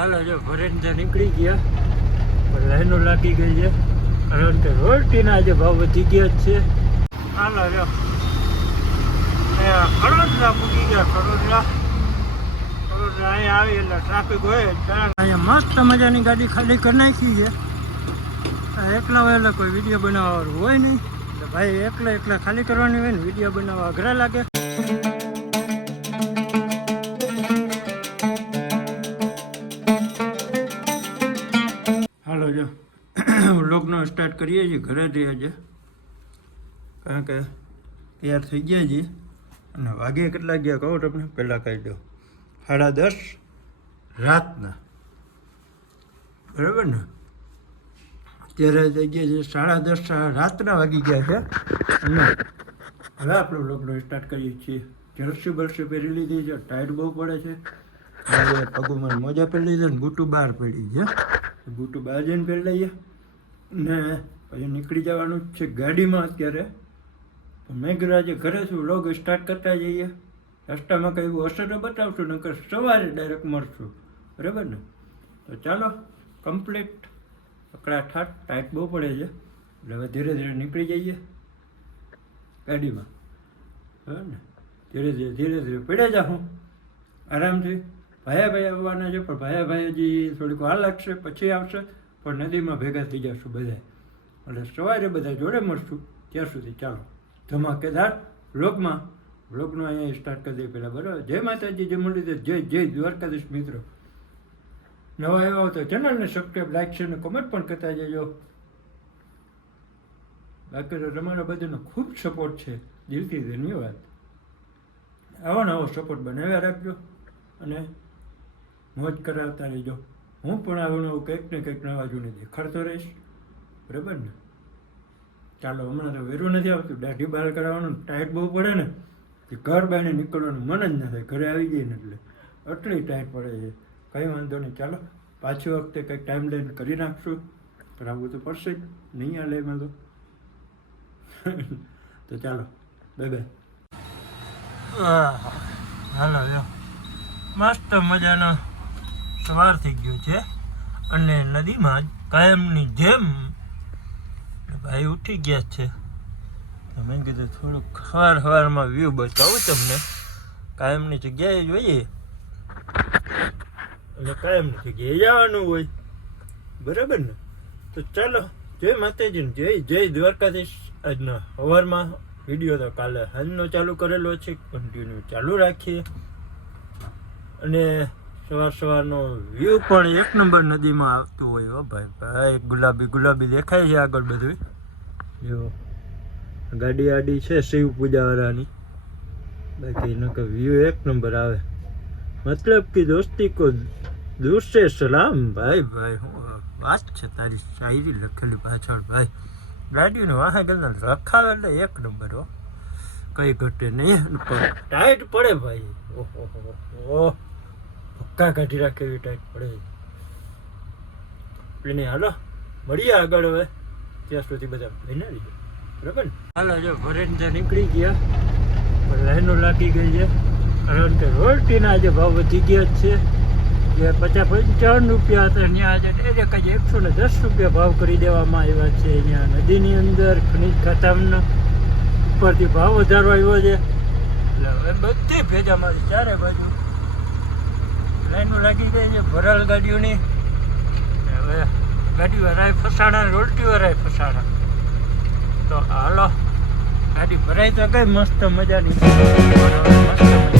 હાલો જો ભરેન્દ્ર નીકળી ગયા, પણ લાઈનો લાગી ગઈ છે, કારણ કે રોટીના આજે ભાવ વધી ગયા જ છે. હાલો જો કડોદરા પૂકી ગયા, કડોદરા. કડોદરા અહીંયા આવી એટલે ટ્રાફિક હોય અહીંયા મસ્ત મજાની ગાડી ખાલી કરી નાખી છે. એકલા હોય એટલે કોઈ વીડિયો બનાવવાનું હોય નહીં. એટલે ભાઈ એકલા એકલા ખાલી કરવાની હોય ને, વીડિયો બનાવવા અઘરા લાગે. વ્લોગનો સ્ટાર્ટ કરીએ છીએ, ઘરે આજે કારણ કે તૈયાર થઈ ગયા છીએ. અને વાગે કેટલા ગયા કહો તમને? પહેલાં કહી દો સાડા દસ રાતના. બરાબર ને? અત્યારે થઈ ગયા છે સાડા દસ રાતના વાગી ગયા છે. અને હવે આપણે વ્લોગનો સ્ટાર્ટ કરીએ છીએ. જર્સી બરસી પહેરી લીધી છે, ટાયર બહુ પડે છે. પગોમાં મોજા પહેરી લીધા ને બૂટું બહાર પડી છે. બૂટું બહાર જઈને પહેરી લઈએ. ને પછી નીકળી જવાનું જ છે ગાડીમાં અત્યારે. તો મેં કીધું ઘરે છું લોગ સ્ટાર્ટ કરતા જઈએ? રસ્તામાં કંઈ એવું અસર બતાવશું, નકર સવારે ડાયરેક્ટ મળશું. બરાબર ને? તો ચાલો કમ્પ્લીટ અકડા ઠાટ, ટાઈટ બહુ પડે છે. એટલે હવે ધીરે ધીરે નીકળી જઈએ ગાડીમાં. બરાબર ને? ધીરે ધીરે ધીરે ધીરે પડે જા હું. આરામથી. ભાયા ભાઈ આવવાના છે, પણ ભાયા ભાઈ હજી થોડીક વાર લાગશે, પછી આવશે. પણ નદીમાં ભેગા થઈ જશું બધા એટલે સવારે બધા જોડે મળશું, ત્યાં સુધી ચાલો. ધમાકેદાર લોકમાં વ્લોગનું અહીંયા સ્ટાર્ટ કરી દઈએ પહેલાં બરાબર. જય માતાજી, જય દે જય જય દ્વારકાધીશ મિત્રો. નવા એવા હોય તો ચેનલને સબસ્ક્રાઈબ લાઈક છે અને કમેન્ટ પણ કરતા જજો. બાકી તો તમારા બધાનો ખૂબ સપોર્ટ છે. દિલથી ધન્યવાદ. આવો ને આવો સપોર્ટ બનાવ્યા રાખજો અને મોજ કરાવતા રહેજો. હું પણ આવું કંઈક ને કંઈક નવા જૂને દેખાડતો રહીશ. બરાબર ને? ચાલો, હમણાં તો વેરું નથી આવતું. દાઢી બહાર કરાવવાનું, ટાઈટ બહુ પડે ને કે ઘર બહાર નીકળવાનું મન જ ના થાય. ઘરે આવી જઈએ ને એટલે. આટલી ટાઈટ પડે છે. કંઈ વાંધો નહીં. ચાલો, પાછી વખતે કંઈક ટાઈમ લઈને કરી નાખશું. કરાવવું તો પડશે જ. નહીં આ એમાં તો. તો ચાલો બે બે હાલો મસ્ત મજાનો સવાર થઈ ગયો છે અને નદીમાં કાયમની જેમ ભાઈ ઉઠી ગયા છે. તમે કીધું થોડુંક સવાર સવારમાં વ્યૂ બતાવું તમને. કાયમની જગ્યાએ જોઈએ. એટલે કાયમની જગ્યાએ જવાનું હોય. બરાબર ને? તો ચાલો, જય માતાજીને જય જય દ્વારકાધીશ. આજના સવારમાં વીડિયો તો કાલે હાલનો ચાલુ કરેલો છે. કન્ટિન્યુ ચાલુ રાખીએ. અને સવાર સવારનો વ્યૂ પણ એક નંબર નદીમાં આવતું હોય હો ભાઈ. ભાઈ, ગુલાબી ગુલાબી દેખાય છે આગળ બધું જો, ગાડી આડી છે શિવ પૂજાવાળાની બાકી નકર વ્યૂ એક નંબર આવે. મતલબ કે દોસ્તી કો દૂર સલામ, ભાઈ ભાઈ, હું વાત છે તારી શાયરી લખેલી પાછળ, ભાઈ. ગાડીનું વાહન રખાવે એટલે એક નંબર હો. કઈ ઘટે નહીં, પણ ટાઈટ પડે ભાઈ. ઓહો હો. હો ભક્કા કાઢી રાખે એવી ટાઈટ પડે એને હાલો, મળીએ આગળ હવે, ત્યાં સુધી બધા લઈને લીધે બરાબર ને? હાલો, જો ભરેન્દ્ર નીકળી ગયા, પણ લાઈનો લાગી ગઈ છે, કારણ કે રોટીના આજે ભાવ વધી ગયા જ છે. જે પચાસ પંચાવન રૂપિયા હતા, ત્યાં આજે ડાયરેક્ટ આજે એકસો ને દસ રૂપિયા ભાવ કરી દેવામાં આવ્યા છે. અહીંયા નદીની અંદર, ખનિજ ખાતામાં ઉપરથી ભાવ વધારો આવ્યો છે. એટલે હવે બધી મારી ચારે બાજુ લાઈનો લાગી ગઈ છે, ભરાલ ગાડીઓની. હવે ગાડી વરાય ફસાણા, રોલટી વરાય ફસાણા. તો હાલો, ગાડી ભરાય તો કઈ મસ્ત મજાની. મસ્ત મજાના.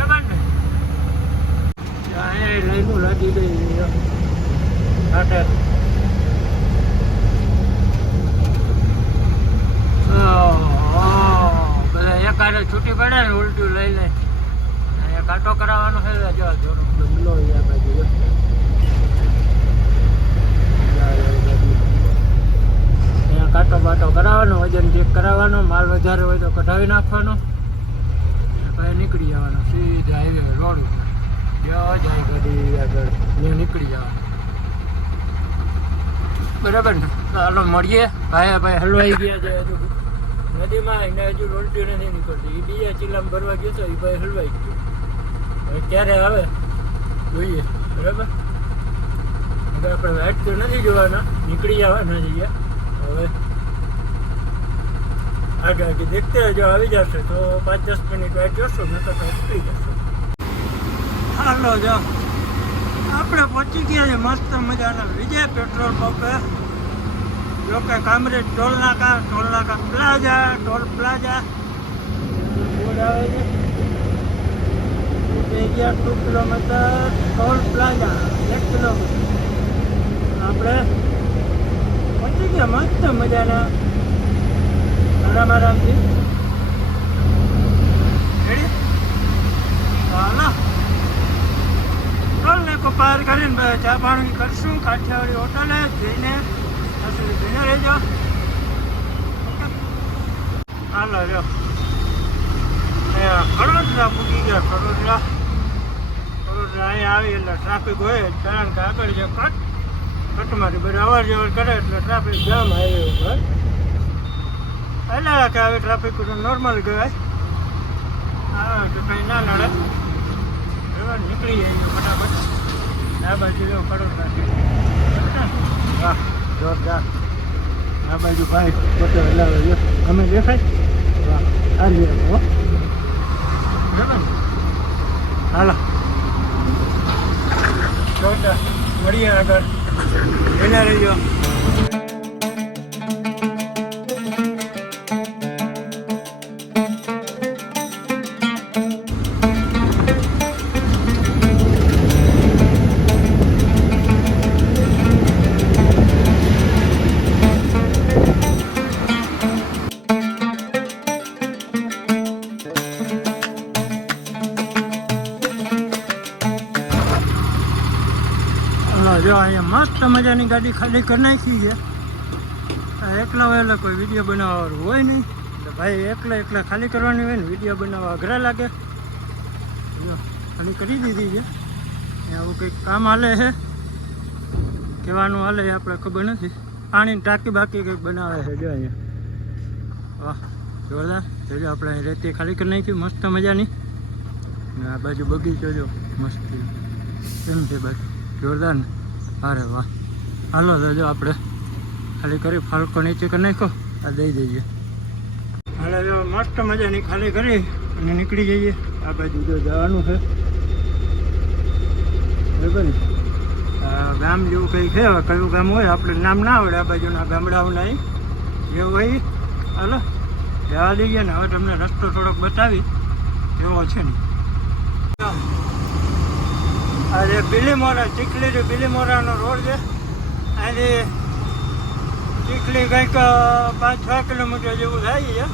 બરાબર ને? અહીંયા લાગી ગઈ બધા છૂટી પડે ને ઉલટું લઈ લે. કાંટો કરાવવાનો છે જો બંગલો કાંટો બાટો કરાવવાનો વજન ચેક કરાવવાનો માલ વધારે હોય તો કઢાવી નાખવાનો. નીકળી જવાના, સીધા હાઈવે રોડ ઉપર. જ્યાં જાય ગાડી આગળ, ત્યાં નીકળી જવાનું. બરાબર ને? ચાલો મળીએ. ભાઈ ભાઈ હલવાઈ ગયા છે હજુ. નદીમાં એને હજુ રોલટી નથી નીકળતી. એ બીજા ચીલામાં ભરવા ગયો તો એ ભાઈ હલવાઈ ગયો. હવે ક્યારે આવે? જોઈએ. બરાબર? હવે આપણે વાઇટ તો નથી જોવાના. નીકળી જવાના જઈએ હવે આગળ આગળ દેખતે જો આવી જશે તો પાંચ દસ મિનિટ વાઇટ જોશો ને તો ઉતરી જશે. હાલો જો. આપણે પહોંચી ગયા છે મસ્ત મજાના વિજય પેટ્રોલ પંપે. જો કે કામરેજ ટોલ નાકા ટોલ નાકા પ્લાઝા, ટોલ પ્લાઝા. બોર્ડ આવે છે. હજાર ટુ કિલોમીટર, ટોલ પ્લાઝા, એક કિલોમીટર. આપણે પહોંચી ગયા મસ્ત મજાના. આરામ આરામથી રેડી હાલો ટોલ નાકો પાર કરીને ચા પાણી કરશું. કાઠિયાવાડી હોટલે જઈને રસોઈ જઈને રહેજો? હાલો એ કડોદરા પૂગી ગયા કડોદરા કડોદરા અહીંયા આવી એટલે ટ્રાફિક હોય કારણ કે આગળ જે કટ કટમાંથી બધા અવર જવર કરે એટલે ટ્રાફિક જામ હાઈવે ઉપર. એટલે કે હવે ટ્રાફિક નોર્મલ કહેવાય હા, તો કંઈ ના નડે. બરાબર નીકળી જાય ફટાફટ. આ બાજુ જો છે વાહ, જોરદાર. આ બાજુ ભાઈ પોતે હલાવે અમે દેખાય? વાહ, આ લે? હાલો. જોરદાર. મળીએ આગળ. એના રહીજો જો અહીંયા મસ્ત મજાની ગાડી ખાલી કરી નાખી છે. એકલા એટલે કોઈ વીડિયો બનાવવાનું હોય નહીં. એટલે ભાઈ એકલા એકલા ખાલી કરવાની હોય ને વીડિયો બનાવવા અઘરા લાગે. ખાલી કરી દીધી છે. આવું કંઈક કામ હાલે છે. કહેવાનું હાલે આપણે ખબર નથી. પાણીની ટાંકી બાકી કંઈક બનાવે છે, જો અહીંયા. વાહ, જોરદાર. જોજો આપણે અહીં રેતી ખાલી કરી નાખી, મસ્ત મજાની. આ બાજુ બગીચો, જો, મસ્ત કેમ છે બાજુ જોરદાર ને. અરે વાહ. હાલો, તો આપણે ખાલી કરી, ફાલકો નીચે કરી નાખો આ દઈ દઈએ. હાલે, જો મસ્ત મજાની ખાલી કરી અને નીકળી જઈએ. આ બાજુ જો જવાનું છે. બરાબર ને? ગામ જેવું કંઈ છે? કયું ગામ હોય? આપણે નામ ના આવડે આ બાજુના ગામડાઓના જેવું હોય હાલો, જવા દઈએ ને. હવે તમને રસ્તો થોડોક બતાવી. એવો છે ને. અરે બિલીમોરા ચીખલી બિલીમોરાનો રોડ છે. અહીંથી ચીખલી કંઈક પાંચ, છ કિલોમીટર જેવું થાય છે.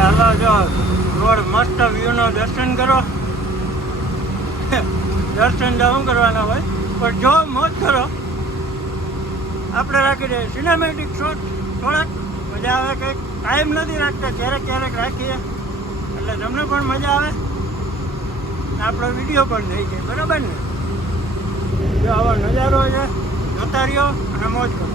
હાલો જો, રોડ મસ્ત વ્યૂનો દર્શન કરો. દર્શન તો શું કરવાના હોય? પણ જો મોજ કરો. આપણે રાખી દઈએ સિનેમેટિક શોટ થોડાક મજા આવે, કંઈક ટાઈમ નથી રાખતા, ક્યારેક ક્યારેક રાખીએ. એટલે તમને પણ મજા આવે. આપણો વીડિયો પણ થઈ જાય, બરાબર ને? જો આવો નજારો છે, જોતા રહ્યો અને મોજ કરો.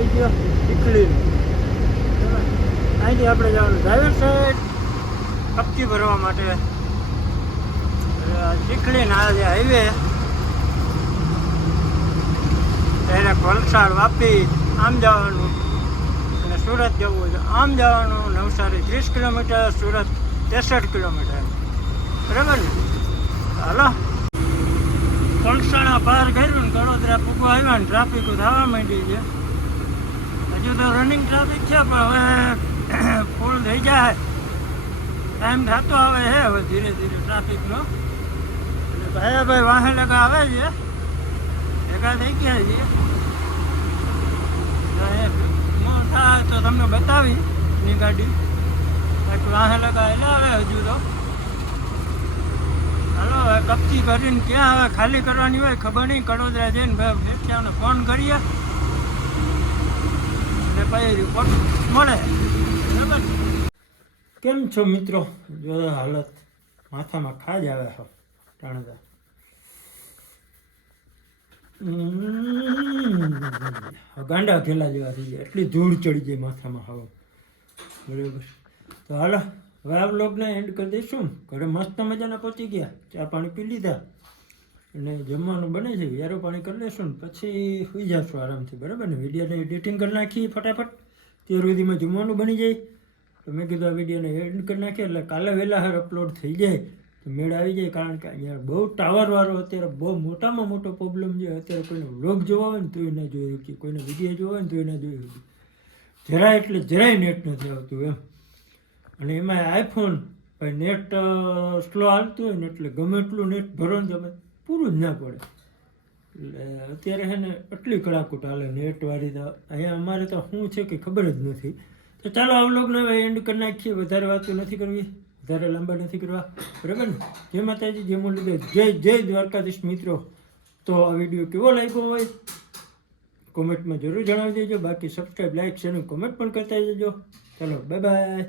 આવી ગયો. ચીખલી અહીંથી આપણે જવાનું. ડ્રાઈવર સાઈડ કપચી ભરવા માટે ચીખલી ના જે હાઈવે એને વલસાડ વાપી, આમ જવાનું. અને સુરત જવું છે આમ જવાનું. નવસારી ત્રીસ કિલોમીટર, સુરત ત્રેસઠ કિલોમીટર. બરાબર ને? હાલો. પલસાણા પાર કર્યું ને કડોદરા પૂગવા આવ્યા ને ટ્રાફિક થવા માંડી છે. હજુ તો રનિંગ ટ્રાફિક છે, પણ હવે ફૂલ થઈ જાય. ટાઈમ થતો આવે છે હવે ધીરે ધીરે ટ્રાફિકનો એટલે ભાઈ ભાઈ, વાહન લગા આવે છે? ભેગા થઈ ગયા છે થાય તો તમને બતાવી ની ગાડી. વાહન લગા એટલે આવે હજુ તો. હાલો, હવે કપચી કરીને ક્યાં હવે ખાલી કરવાની હોય, ખબર નહીં. કડોદરા જઈને ભાઈ ફોન કરીએ. અને રિપોર્ટ મળે. બરાબર? કેમ છો મિત્રો? જો હાલત માથામાં ખાજ આવે છો ટાણતા ગાંડા ઘેલા જેવા થઈ ગયા. એટલી ધૂળ ચડી જાય માથામાં હવે. બરાબર. તો હાલો, હવે આ બ્લોગને એન્ડ કરી દઈશું. ઘરે મસ્ત મજાના પહોંચી ગયા. ચા પાણી પી લીધા. અને જમવાનું બને છે યારો પાણી કરી લેશું ને પછી સુઈ જશું આરામથી, બરાબર ને? વિડીયોને એડિટિંગ કરી નાખી ફટાફટ, તે સુધીમાં જમવાનું બની જાય. તો મેં કીધું આ વિડીયોને એડિટ કરી નાખીએ, એટલે કાલે વહેલા હાર અપલોડ થઈ જાય, તો મેળ આવી જાય, કારણ કે અહીંયા બહુ ટાવરવાળો અત્યારે બહુ મોટામાં મોટો પ્રોબ્લેમ છે. અત્યારે કોઈને વ્લોગ જોવા હોય ને તોય ના જોઈ શકીએ, કોઈને વીડિયો જોવા હોય ને તોય ના જોઈ શકીએ. જરાય એટલે જરાય નેટ નથી આવતું એમ. અને એમાં આઈફોન નેટ સ્લો હાલતું હોય ને એટલે ગમે એટલું નેટ ભરો ને તમે. પૂરું જ ના પડે. એટલે અત્યારે છે ને એટલી કડાકૂટ હાલે નેટવાળી તો અહીંયા અમારે તો શું છે કે ખબર જ નથી. તો ચાલો આ વ્લોગને હવે એન્ડ કરી નાખીએ. વધારે વાતો નથી કરવી. વધારે લાંબા નથી કરવા. બરાબર ને? જય માતાજી, જય મુરલીધર જય જય દ્વારકાધીશ મિત્રો. તો આ વીડિયો કેવો લાગ્યો હોય કોમેન્ટમાં જરૂર જણાવી દેજો. બાકી સબસ્ક્રાઈબ લાઈક શેર કોમેન્ટ પણ કરતા જજો. ચાલો બાય બાય